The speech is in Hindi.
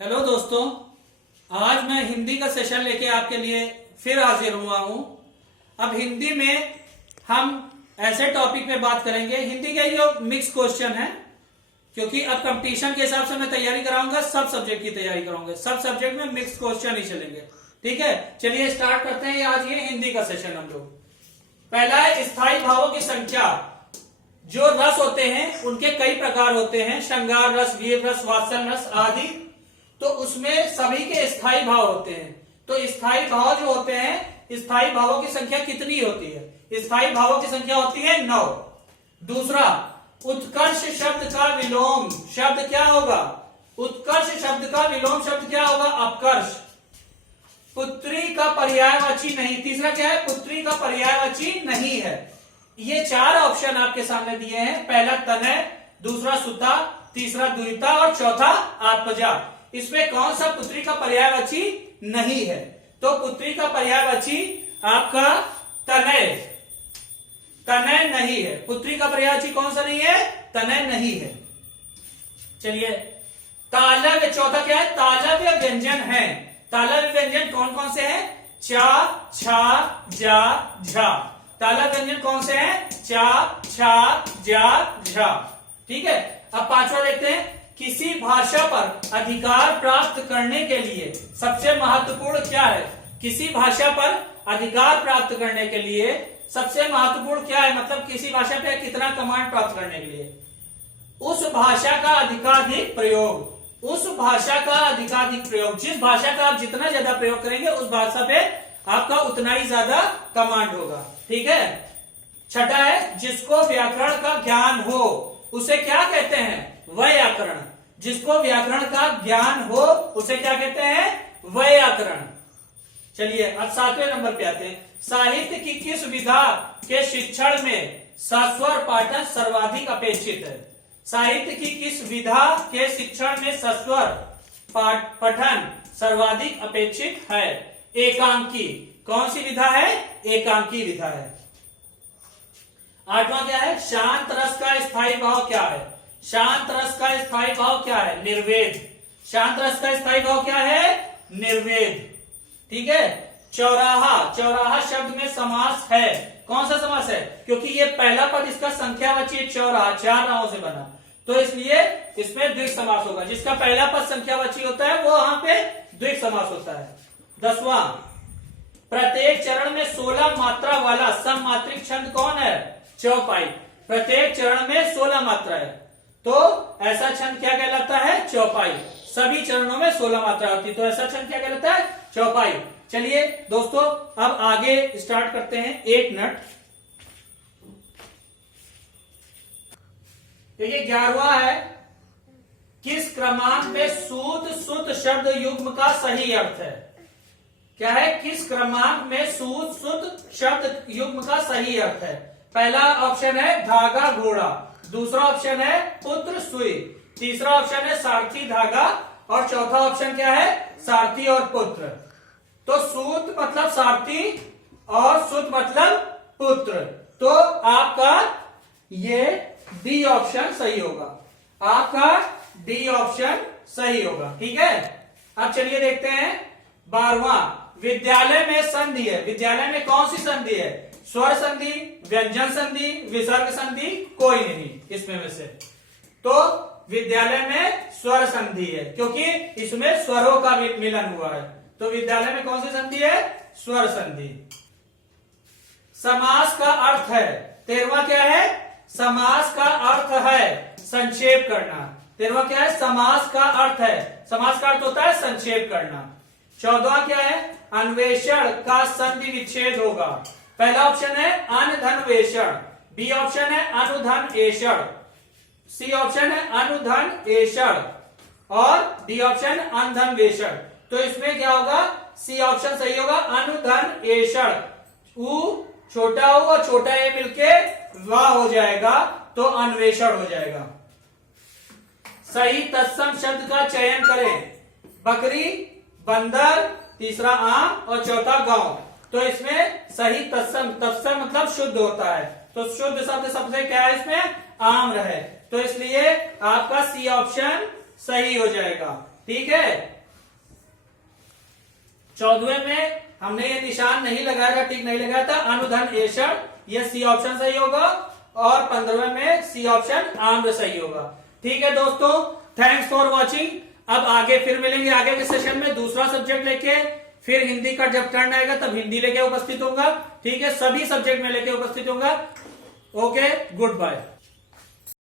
हेलो दोस्तों, आज मैं हिंदी का सेशन लेके आपके लिए फिर हाजिर हुआ हूं। अब हिंदी में हम ऐसे टॉपिक पे बात करेंगे। हिंदी के जो मिक्स क्वेश्चन है, क्योंकि अब कंपटीशन के हिसाब से मैं तैयारी कराऊंगा, सब सब्जेक्ट की तैयारी कराऊंगा। सब सब्जेक्ट में मिक्स क्वेश्चन ही चलेंगे। ठीक है, चलिए स्टार्ट करते हैं। आज ये हिंदी का सेशन हम लोग। पहला है स्थायी भावों की संख्या। जो रस होते हैं उनके कई प्रकार होते हैं, श्रृंगार रस, वीर रस, वात्सल रस आदि। तो उसमें सभी के स्थायी भाव होते हैं। तो स्थायी भाव जो होते हैं, स्थायी भावों की संख्या कितनी होती है? स्थायी भावों की संख्या होती है 9। दूसरा, उत्कर्ष शब्द का विलोम शब्द क्या होगा? उत्कर्ष शब्द का विलोम शब्द क्या होगा? अपकर्ष। पुत्री का पर्यायवाची नहीं। तीसरा क्या है? पुत्री का पर्यायवाची नहीं है। ये 4 ऑप्शन आपके सामने दिए हैं। पहला तनय, दूसरा सुता, तीसरा द्विता और चौथा आत्मजा। इसमें कौन सा पुत्री का पर्यायवाची नहीं है? तो पुत्री का पर्यायवाची आपका तनय नहीं है। पुत्री का पर्यायवाची कौन सा नहीं है? तनय नहीं है। चलिए, तालव्य चौथा क्या है? तालव्य व्यंजन है। तालव्य व्यंजन कौन कौन से हैं? चा, छा, जा, झा। तालव्य व्यंजन कौन से हैं? चा, छा, जा, झा। ठीक है, अब पांचवा देखते हैं। किसी भाषा पर अधिकार प्राप्त करने के लिए सबसे महत्वपूर्ण क्या है? किसी भाषा पर अधिकार प्राप्त करने के लिए सबसे महत्वपूर्ण क्या है? मतलब किसी भाषा पे कितना कमांड प्राप्त करने के लिए? उस भाषा का अधिकाधिक प्रयोग। उस भाषा का अधिकाधिक प्रयोग। जिस भाषा का आप जितना ज्यादा प्रयोग करेंगे, उस भाषा पे आपका उतना ही ज्यादा कमांड होगा। ठीक है। छठा है, जिसको व्याकरण का ज्ञान हो उसे क्या कहते हैं? व्याकरण। जिसको व्याकरण का ज्ञान हो उसे क्या कहते हैं? व्याकरण। चलिए, अब 7वें नंबर पे आते हैं। साहित्य की किस विधा के शिक्षण में सस्वर पाठन सर्वाधिक अपेक्षित है? साहित्य की किस विधा के शिक्षण में सस्वर पठन सर्वाधिक अपेक्षित है? एकांकी। कौन सी विधा है? एकांकी विधा है। 8वां क्या है? शांत रस का स्थायी भाव क्या है? शांत रस का स्थायी भाव क्या है? निर्वेद। शांत रस का स्थायी भाव क्या है? निर्वेद। ठीक है। चौराहा। चौराहा शब्द में समास है। कौन सा समास है? क्योंकि ये पहला पद इसका संख्यावाची चौराहा 4 राहों से बना, तो इसलिए इसमें द्विग समास होगा। जिसका पहला पद संख्यावाची होता है वो वहां पे द्विग समास होता है। 10वां, प्रत्येक चरण में 16 मात्रा वाला सममात्रिक छंद कौन है? चौपाई। प्रत्येक चरण में 16 मात्रा है, तो ऐसा छंद क्या कहलाता है? चौपाई। सभी चरणों में 16 मात्रा होती है, तो ऐसा छंद क्या कहलाता है? चौपाई। चलिए दोस्तों, अब आगे स्टार्ट करते हैं। 1 मिनट। देखिए, 11वां है, किस क्रमांक में सूत सुत शब्द युग्म का सही अर्थ है? क्या है? किस क्रमांक में सूत सुत शब्द युग्म का सही अर्थ है? पहला ऑप्शन है धागा घोड़ा, दूसरा ऑप्शन है पुत्र सुई, तीसरा ऑप्शन है सारथी धागा और चौथा ऑप्शन क्या है? सारथी और पुत्र। तो सूत मतलब सारथी और सुत मतलब पुत्र। तो आपका ये डी ऑप्शन सही होगा। आपका डी ऑप्शन सही होगा। ठीक है। अब चलिए देखते हैं 12वां, विद्यालय में संधि है। विद्यालय में कौन सी संधि है? स्वर संधि, व्यंजन संधि, विसर्ग संधि, कोई नहीं इसमें में से। तो विद्यालय में स्वर संधि है, क्योंकि इसमें स्वरों का मिलन हुआ है। तो विद्यालय में कौन सी संधि है? स्वर संधि। समास का अर्थ है। 13वां क्या है? समास का अर्थ है संक्षेप करना। 13वां क्या है? समास का अर्थ है। समास का अर्थ होता है संक्षेप करना। 14वां क्या है? अन्वेषण का संधि विच्छेद होगा। पहला ऑप्शन है अनधन वेषण, बी ऑप्शन है अनुधन एषण, सी ऑप्शन है अनुधन एषण और डी ऑप्शन अनधन वेषण। तो इसमें क्या होगा? सी ऑप्शन सही होगा, अनुधन एषण। उ छोटा उ और छोटा ए मिलके वाह हो जाएगा, तो अन्वेषण हो जाएगा। सही तत्सम शब्द का चयन करें। बकरी, बंदर, तीसरा आम और चौथा गांव। तो इसमें सही तत्सम, तत्सम मतलब शुद्ध होता है, तो शुद्ध शब्द सबसे क्या है? इसमें आम्र है, तो इसलिए आपका सी ऑप्शन सही हो जाएगा। ठीक है। 14वें में हमने ये निशान नहीं लगाया था, टिक नहीं लगाया था, अनुधन एषण, ये सी ऑप्शन सही होगा। और 15वें में सी ऑप्शन आम्र सही होगा। ठीक है दोस्तों, थैंक्स फॉर वॉचिंग। अब आगे फिर मिलेंगे आगे के सेशन में दूसरा सब्जेक्ट लेके, फिर हिंदी का जब टर्न आएगा तब हिंदी लेके उपस्थित होगा। ठीक है, सभी सब्जेक्ट में लेके उपस्थित होगा। Okay, good bye.